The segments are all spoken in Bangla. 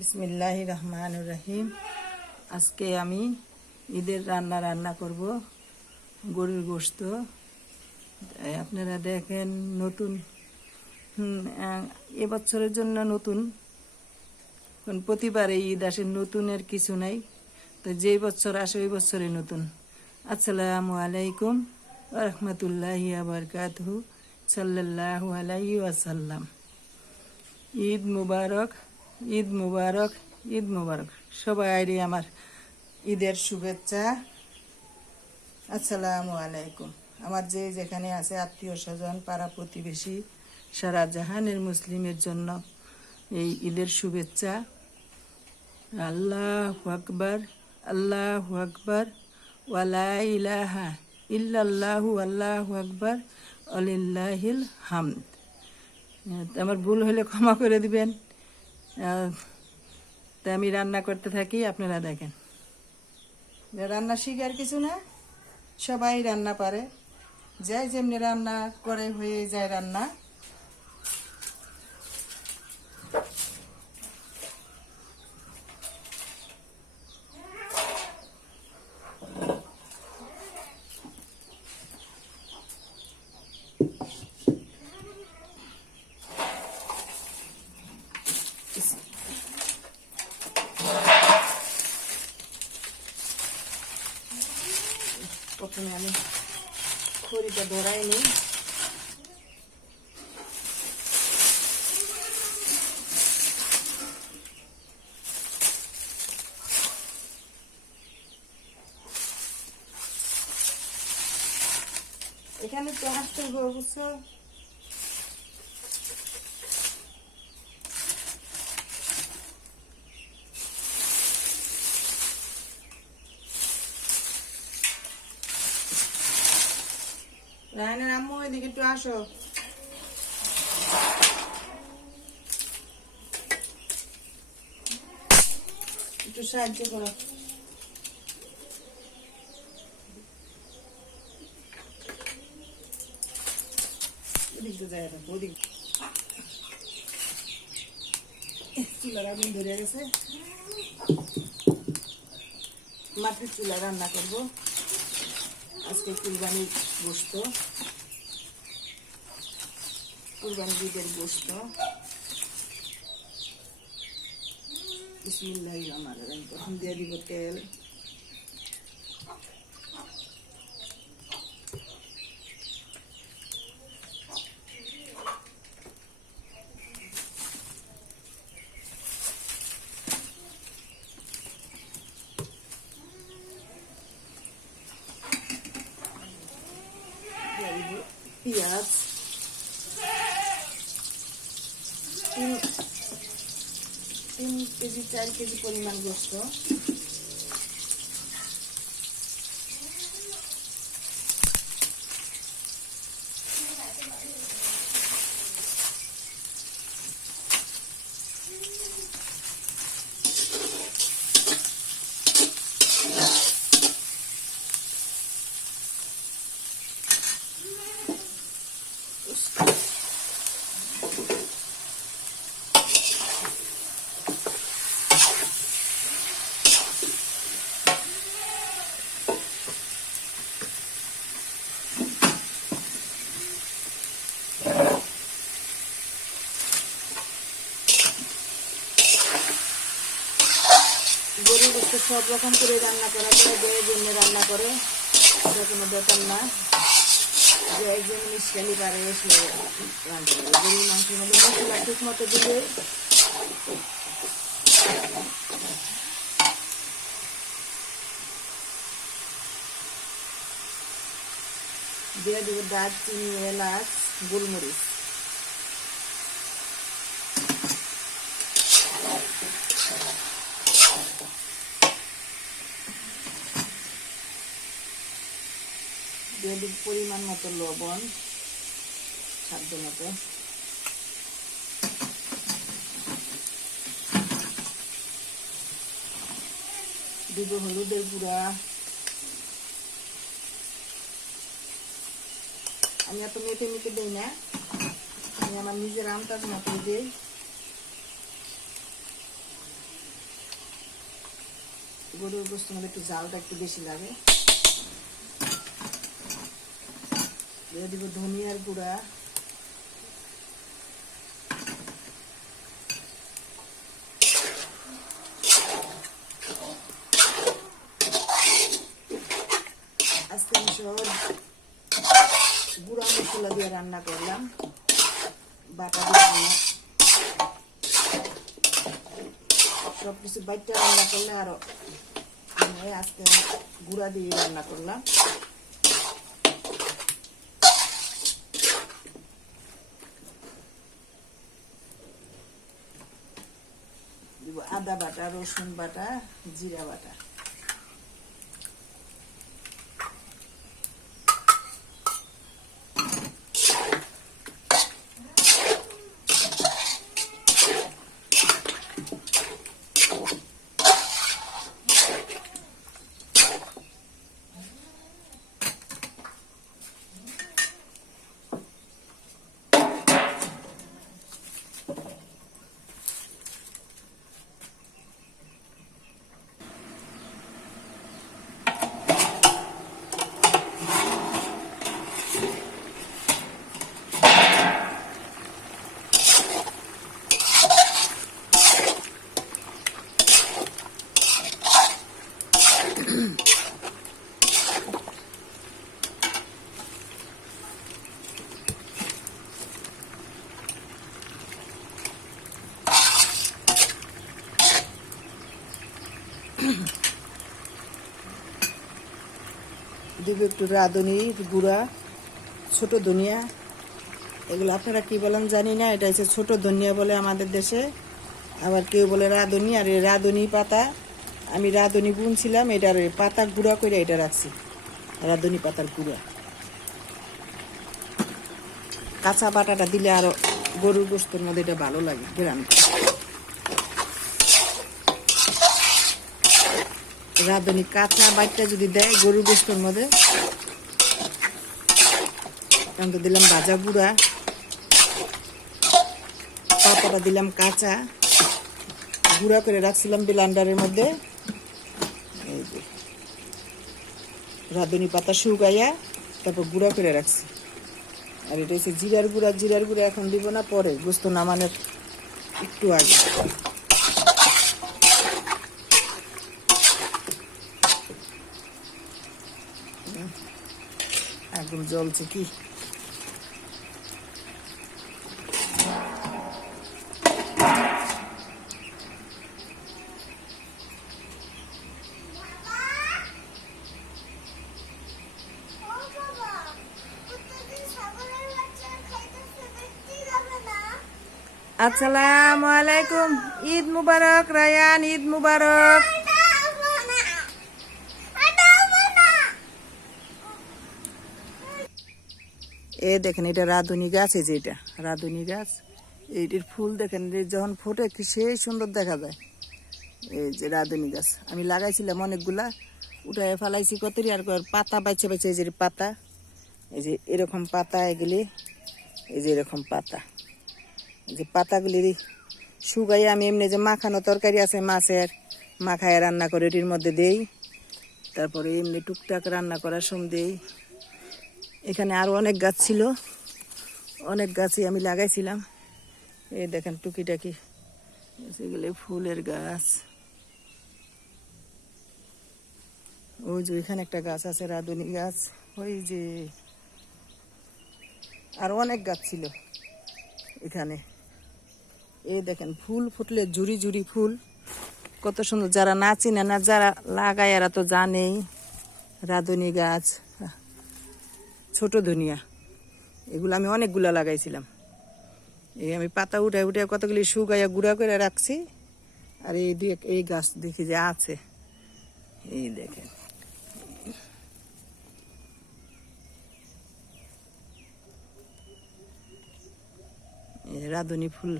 বিসমিল্লাহির রহমানির রহিম। আজকে আমি ঈদের রান্না করব গরুর গোশত। আপনারা দেখেন নতুন এবছরের জন্য নতুন, কারণ প্রতিবারে ঈদ আসে, নতুনের কিছু নাই। তো যেই বছর আসে ওই বছরই নতুন। আসসালামু আলাইকুম ওয়া রাহমাতুল্লাহি ওয়া বারাকাতুহু। সাল্লাল্লাহু আলাইহি ওয়াসাল্লাম। ঈদ মুবারক, ঈদ মুবারক, ঈদ মুবারক। সবাইরই আমার ঈদের শুভেচ্ছা। আসসালামু আলাইকুম। আমার যেখানে আছে আত্মীয় স্বজন, পাড়া প্রতিবেশী, সারা জাহানের মুসলিমের জন্য এই ঈদের শুভেচ্ছা। আল্লাহু আকবার, আল্লাহু আকবার, ওয়ালা ইলাহা ইল্লাল্লাহু, আল্লাহু আকবার, ওয়ালিল্লাহিল হামদ। আমার ভুল হলে ক্ষমা করে দিবেন। তা আমি রান্না করতে থাকি, আপনারা দেখেন। রান্না শিখার কিছু না, সবাই রান্না পারে, যাই যেমনি রান্না করে হয়ে যায় রান্না। প্রথমে আমি খড়িটা ধরাই নিই। এখানে তো আসতে হবে, বুঝছো? রায়নার আম্মু এদিকে একটু আসো। একটু সাহায্য করো। চুলার আগুন ধরে গেছে, মাটির চুলা রান্না করবো আজকে। কুরবানির গোশত, কুরবানির ঈদের গোশত। বিসমিল্লাহির রহমানির রহিম। তখন দিয়ে দিব তেল। পেঁয়াজ, 3 কেজি 4 কেজি পরিমাণ গোশত। গরুর গোশত সব রকম করে রান্না করা যায়, যে জন্য রান্না করে এটা কোনো ব্যাপার না। যে একজন মিষ্টালি পারে সে রান্না করে। গরুর মাংসের মধ্যে মশলা ঠিক মতো দিলে দিয়ে দেবো দারচিনি, এলাচ, গোলমরিচ। দিয়ে দিব পরিমাণ মতো লবণ, সাধ্য মতো। দিব হলুদের গুঁড়া। আমি এত মেপে মেপে দিই না, আমি আমার নিজের আন্দাজ মতো দিই। গরুর গোশতের মধ্যে একটু জালটা একটু বেশি লাগে। দিয়ে দিব ধনিয়ার গুঁড়া, আজকে আমি সব গুঁড়া মশলা দিয়ে রান্না করলাম, বাটা দিয়ে সবকিছু বাইটা রান্না করলে আরো আজকে গুঁড়া দিয়ে রান্না করলাম। দিব আদা বাটা, রসুন বাটা, জিরা বাটা। দিব একটু রাঁধুনির গুঁড়া, ছোট ধনিয়া, এগুলো আপনারা কি বলেন জানি না, এটা হচ্ছে ছোট ধনিয়া বলে আমাদের দেশে, আবার কেউ বলে রাঁধুনি। আর এই রাঁধুনি পাতা আমি রাঁধুনি বুনছিলাম, এটার পাতা গুঁড়া করে এটা রাখছি, রাঁধুনি পাতার গুঁড়া। কাঁচা বাটাটা দিলে আরো গরুর গোশতের মধ্যে এটা ভালো লাগে গ্রামে। রাঁধুনি কাঁচা বাটটা যদি দেয় গরুর গোশতের মধ্যে, এখন তো দিলাম ভাজা গুঁড়া, পাতাটা দিলাম কাঁচা, গুঁড়া করে রাখছিলাম ব্লেন্ডারের মধ্যে। এই যে রাঁধুনি পাতা শুকাইয়া তারপর গুঁড়া করে রাখছি। আর এটা হচ্ছে জিরার গুঁড়া, জিরার গুঁড়া এখন দিব না, পরে গোশত নামানোর একটু আগে। আগুন জ্বলছে কি, আসসালামু আলাইকুম, ঈদ মুবারক রায়ান, ঈদ মুবারক। এ দেখেন এটা রাঁধুনি গাছ, এই যে এটা রাঁধুনি গাছ, এইটির ফুল দেখেন যখন ফোটে কি সেই সুন্দর দেখা যায়। এই যে রাঁধুনি গাছ আমি লাগাইছিলাম অনেকগুলা, উঠায় ফেলাইছি কতরি, আর পাতা বাইছে বাইছে, এই যে পাতা, এই যে এরকম পাতা, এগুলি এই যে এরকম পাতা, এই যে পাতাগুলি শুকাই আমি এমনি যে মাখানো তরকারি আছে মাছের, মাখায় রান্না করে এটির মধ্যে দেই, তারপরে এমনি টুকটাক রান্না করার সময় দেই। এখানে আরো অনেক গাছ ছিল, অনেক গাছই আমি লাগাইছিলাম। এই দেখেন টুকিটাকি সেগুলো ফুলের গাছ। ওই যে এখানে একটা গাছ আছে রাঁধুনি গাছ, ওই যে আর অনেক গাছ ছিল এখানে। এই দেখেন ফুল ফুটলে ঝুরি ঝুরি ফুল, কত সুন্দর। যারা না চিনে না, যারা লাগায় এরা তো জানেই। রাঁধুনি গাছ, ছোট ধনিয়া, এগুলো আমি অনেকগুলা লাগাইছিলাম। এই আমি পাতা উঠায় উঠায় কতগুলি শুকাইয়া গুঁড়া করে রাখছি। আর এই এই গাছ দেখি যে আছে, এই দেখেন রাঁধুনি ফুল,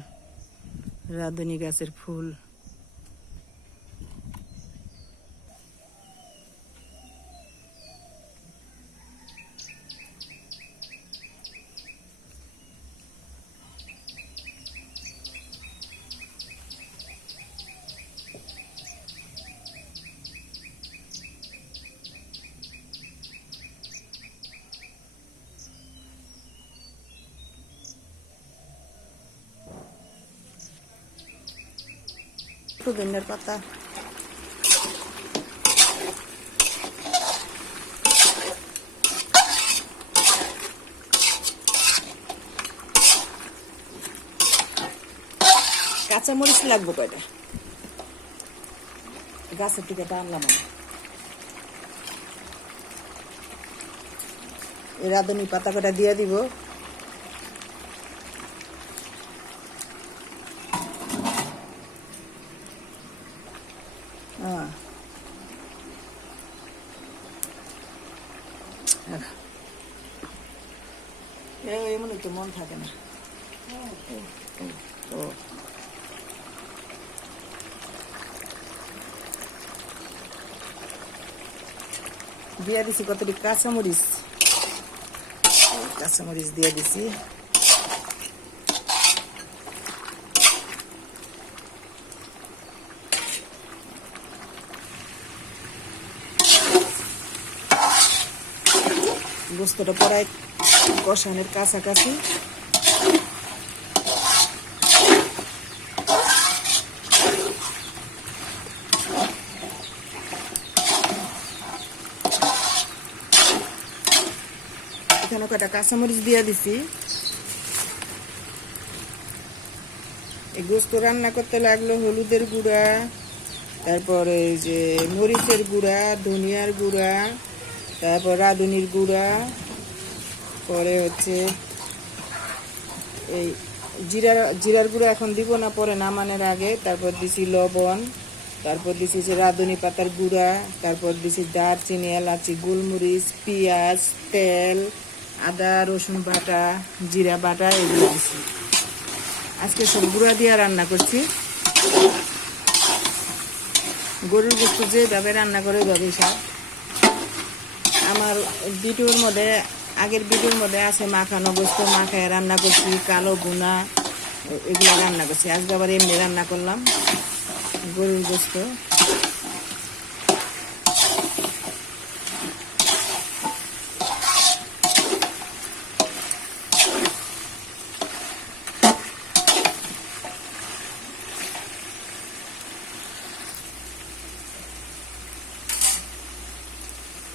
রাঁধুনি গাছের ফুল। ধনিয়ার পাতা, কাঁচামরিচ লাগবো কয়টা, গাছের থেকে টানলাম আমি। এই রাঁধুনি পাতা কটা দিয়ে দিব। এমন তো মন থাকে না। ও দিয়ে দিছি কতটি কাঁচামরিচ, কাঁচামরিচ দিয়ে দিছি। গোস্তটা প্রায় কষানোর কাছাকাছি। এখানে কয়টা কাঁচামরিচ দিয়ে দিছি। এই গোস্ত রান্না করতে লাগলো হলুদের গুঁড়া, তারপরে এই যে মরিচের গুঁড়া, ধনিয়ার গুঁড়া, তারপর রাঁধুনির গুঁড়া, পরে হচ্ছে এই জিরার গুঁড়া এখন দিব না, পরে নামানোর আগে। তারপর দিছি লবণ, তারপর দিছি যে রাঁধুনি পাতার গুঁড়া, তারপর দিছি দারচিনি, এলাচি, গোলমরিচ, পেঁয়াজ, তেল, আদা রসুন বাটা, জিরা বাটা, এগুলো দিছি। আজকে সব গুঁড়া দিয়ে রান্না করছি। গরুর গোস্ত যেভাবে রান্না করে ওইভাবেই স্বাদ। আমার ভিডিওর মধ্যে, আগের ভিডিওর মধ্যে আছে মাখানো গোস্ত, মাখায় রান্না করছি, কালো ভুনা, এগুলো রান্না করছি। আজকে আবার এমনি রান্না করলাম গরুর গোস্ত।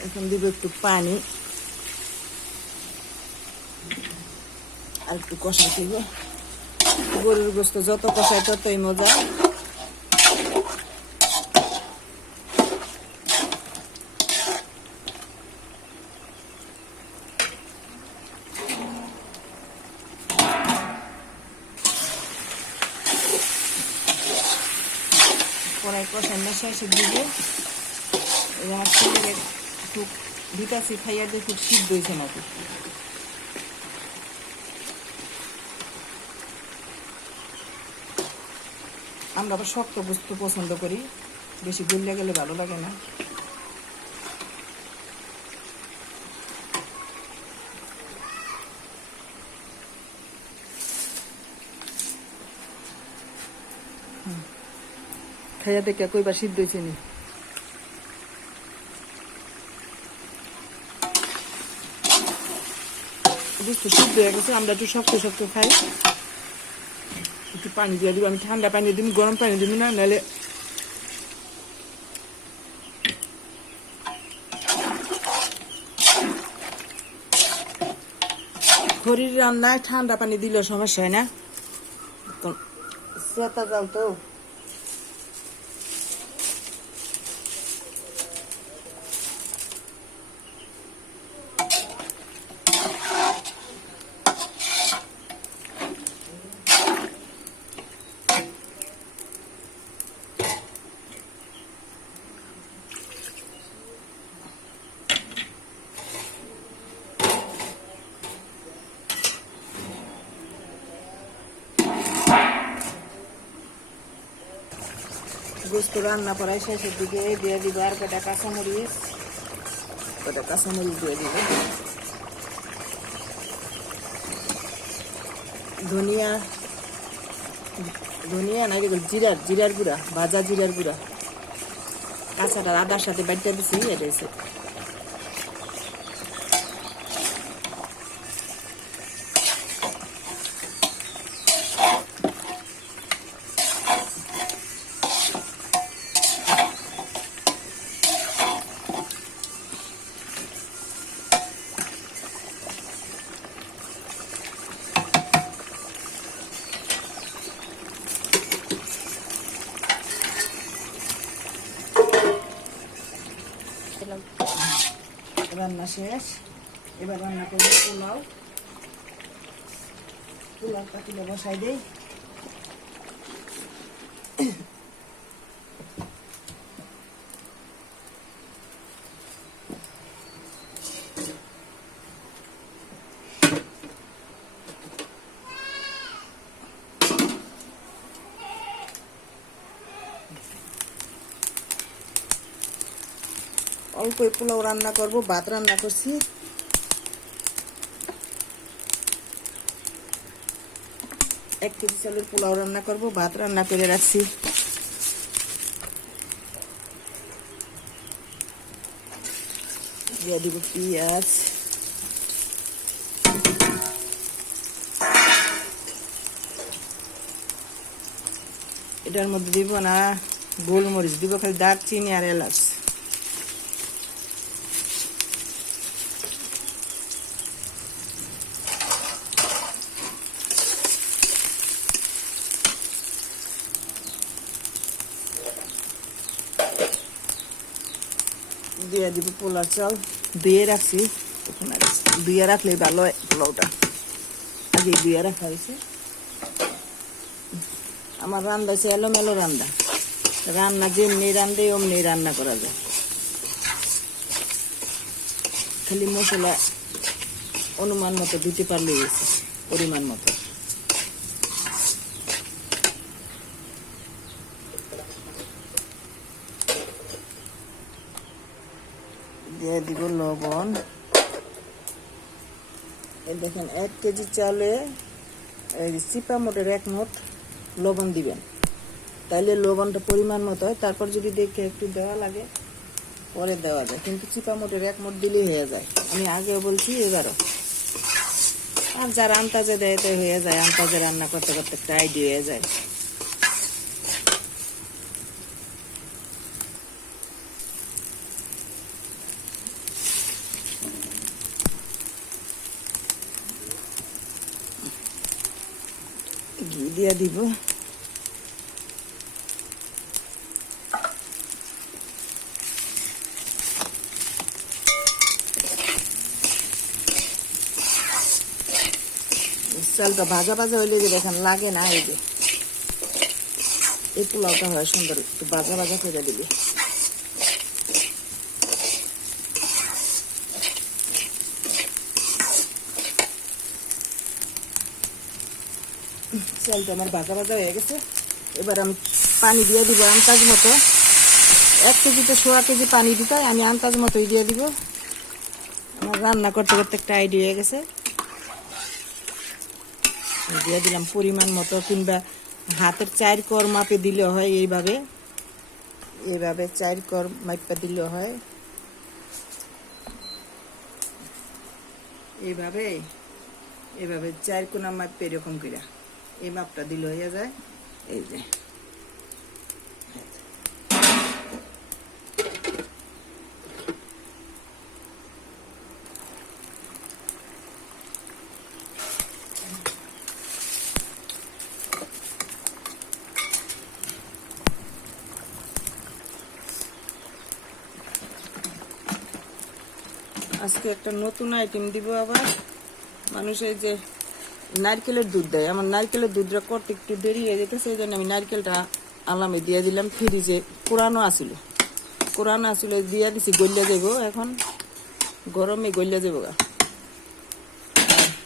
এখন দিব একটু পানি, আর একটু কষাই দিব। গরুর গোস্ত যত কষায় ততই মজা। কড়াই কষানো শেষে দিব। আমার ছেলের একটু দিতাছি খাইয়া দিয়ে খুব সিদ্ধ হয়েছে নাকি। আমরা আবার শক্ত গোস্ত পছন্দ করি, বেশি গলিয়া গেলে ভালো লাগে না। খাইয়া দেখে কইবার সিদ্ধ হয়েছে নি। গোস্ত সিদ্ধ হয়ে গেছে, আমরা একটু শক্ত শক্ত খাই। একটু পানি দিয়ে দিব, আমি ঠান্ডা পানি দিব, গরম পানি দিব না, নাহলে খড়ির রান্নায় ঠান্ডা পানি দিলেও সমস্যা হয় না, সেটা জাল তো। গোস্ত রান্না করাই শেষের দিকে দিয়ে দিব আর কটা কাঁচামরিচ, দিয়ে দিব। ধনিয়া না, জিরার গুঁড়া, ভাজা জিরার গুঁড়া, কাঁচাটা আদার সাথে বাড়িটা দিছি, এটা হচ্ছে। রান্না শেষ। এবার রান্না করবো পোলাও। পোলাও পাতিলে বসাই দেই। অল্প পোলাও রান্না করব, ভাত রান্না করছি। 1 কেজি চালের পোলাও রান্না করব, ভাত রান্না করে রাখছি। দিয়ে দিব পেঁয়াজ, এটার মধ্যে দিব না গোলমরিচ, দিব খালি দারচিনি আর এলাচ। দিয়ে দিব পোলার চাল, ধুয়ে রাখছি। ধুয়ে রাখলে ভালো হয় পোলাওটা, আগে ধুয়ে রাখা হয়েছে। আমার রান্না হচ্ছে এলোমেলো রান্না, রান্না যেমনি রান্ধে অমনি রান্না করা যায়, খালি মশলা অনুমান মতো দিতে পারলে গেছে, পরিমাণ মতো। দিয়ে দিব লবণ। এই দেখেন 1 কেজি চালে চিপা মোটের 1 মুঠ লবণ দিবেন, তাইলে লবণটা পরিমাণ মতো হয়। তারপর যদি দেখে একটু দেওয়া লাগে পরে দেওয়া যায়, কিন্তু চিপা মোটের 1 মুঠ দিলেই হয়ে যায়। আমি আগেও বলছি, এবারও। আর যারা আন্তাজে দেয় তো হয়ে যায়, আন্তাজে রান্না করতে করতে একটা আইডিয়া হয়ে যায়। ঘি দিয়ে দিব। চালটা ভাজা ভাজা হইলে যে দেখেন লাগে না, এই যে এই পোলাওটা হয় সুন্দর, একটু ভাজা ভাজা করে দিবি। চালটা আমার ভাজা ভাজা হয়ে গেছে। এবার আমি পানি দিয়ে দিব আন্দাজ মতো। 1 কেজিতে 1.5 কেজি পানি দিতে হয়, আমি আন্দাজ মতোই দিয়ে দিব। আমার রান্না করতে করতে একটা আইডিয়া হয়ে গেছে। দিয়ে দিলাম পরিমাণ মতো, কিংবা হাতের 4 কর মাপে দিলে হয়। এইভাবে 4 কর মাপে দিলে হয়। এইভাবে 4 কোনা মাপে এরকম করে এই মাপটা দিলে হয়ে যায়। এই যে আজকে একটা নতুন আইটেম দিব আবার। মানুষ এই যে নারকেলের দুধ দেয়, আমার নারকেলের দুধটা করতে একটু দেরি হয়ে যেতেছে, সেই জন্য আমি নারকেলটা আলামে দিয়ে দিলাম। ফ্রিজে পুরানো আসিল দিয়ে দিছি, গলিয়া যাব। এখন গরমে গলিয়া যাব।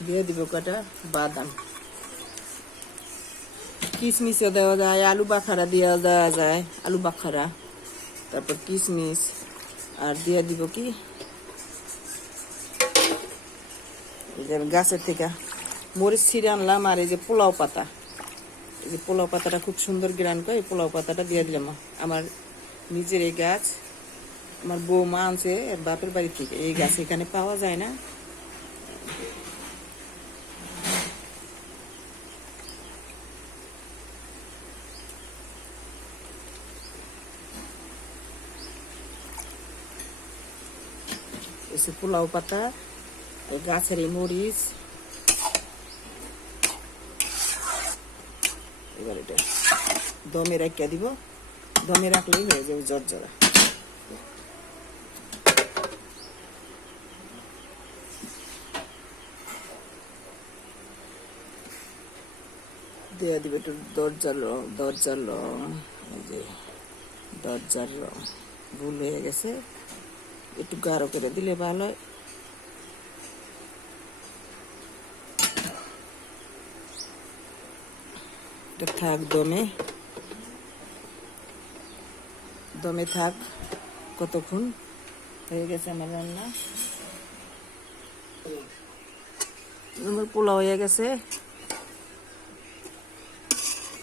দিয়ে দিব কটা বাদাম, কিশমিশও দেওয়া যায়, আলু বাখারা দেওয়া যায়, আলু বাখারা, তারপর কিশমিশ। আর দিয়ে দিব কি গাছের থেকে মরিচ ছিঁড়ে আনলাম। আর এই যে পোলাও পাতা, এই যে পোলাও পাতাটা খুব সুন্দর গ্রান করে, এই পোলাও পাতাটা দিয়ে দিলাম। আমার নিজের এই গাছ, আমার বৌমা আনছে এর বাপের বাড়ি থেকে। এই গাছ এখানে পাওয়া যায় না। এসে পোলাও পাতা, এই গাছের এই মরিচ। এবার এটা দমে রাখিয়া দিব, দমে রাখলেই হয়ে যাবে জর্জরা। দেয়া দিবে একটু দরজার রং, দরজার রং, এই যে দরজার রং ভুল হয়ে গেছে, একটু গাঢ় করে দিলে ভালো হয়। এটা থাক দমে, দমে থাক কতক্ষণ। হয়ে গেছে আমার রান্না, আমার পোলাও হয়ে গেছে।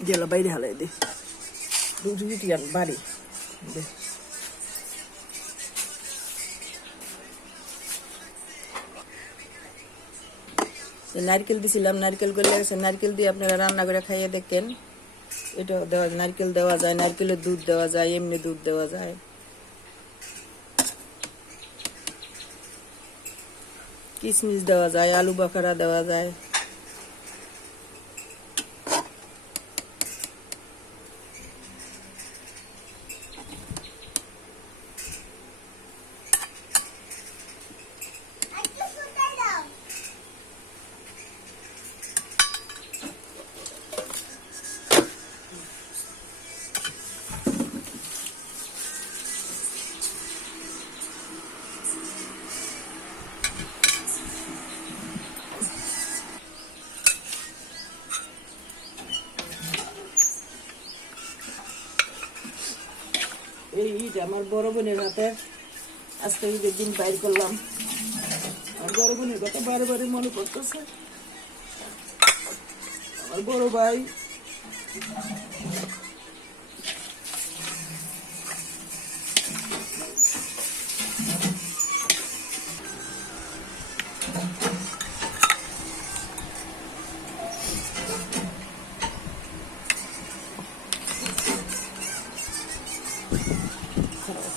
গেল বাইরে হালাই দে, রুটি রুটি আর বাড়ি দে। নারকেল দিছিলাম, নারকেল গলে গেছে, নারকেল দিয়ে আপনারা রান্না করে খাইয়ে দেখেন। এটা দেওয়া, নারকেল দেওয়া যায়, নারকেলের দুধ দেওয়া যায়, এমনি দুধ দেওয়া যায়, কিশমিশ দেওয়া যায়, আলু বাখারা দেওয়া যায়। এই ঈদ আমার বড় বোনের হাতে, আজকে ঈদের দিন বাইর করলাম। আমার বড় বোনের কথা বারে বারে মনে পড়তেছে। আমার বড় ভাই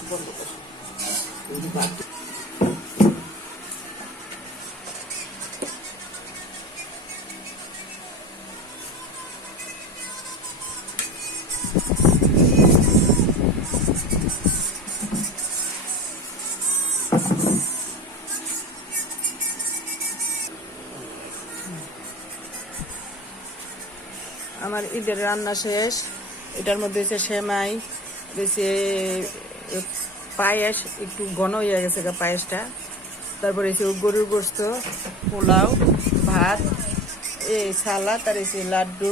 বন্ধ কর। আমার ঈদের রান্না শেষ। এটার মধ্যে হচ্ছে সেমাই, রয়েছে পায়েস, একটু ঘন হয়ে গেছে পায়েসটা। তারপরে হচ্ছে গরুর গোস্ত, পোলাও, ভাত, এই সালাদ, আর হচ্ছে লাড্ডু।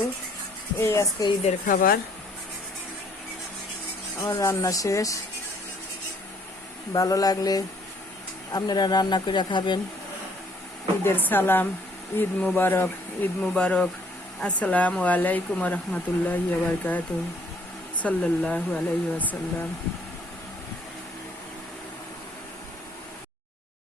এই আজকে ঈদের খাবার। আমার রান্না শেষ। ভালো লাগলে আপনারা রান্না করে খাবেন। ঈদের সালাম, ঈদ মুবারক, ঈদ মুবারক। আসসালামু আলাইকুম ওয়া রাহমাতুল্লাহি ওয়া বারাকাতুহু। সাল্লাল্লাহু আলাইহি ওয়াসাল্লাম।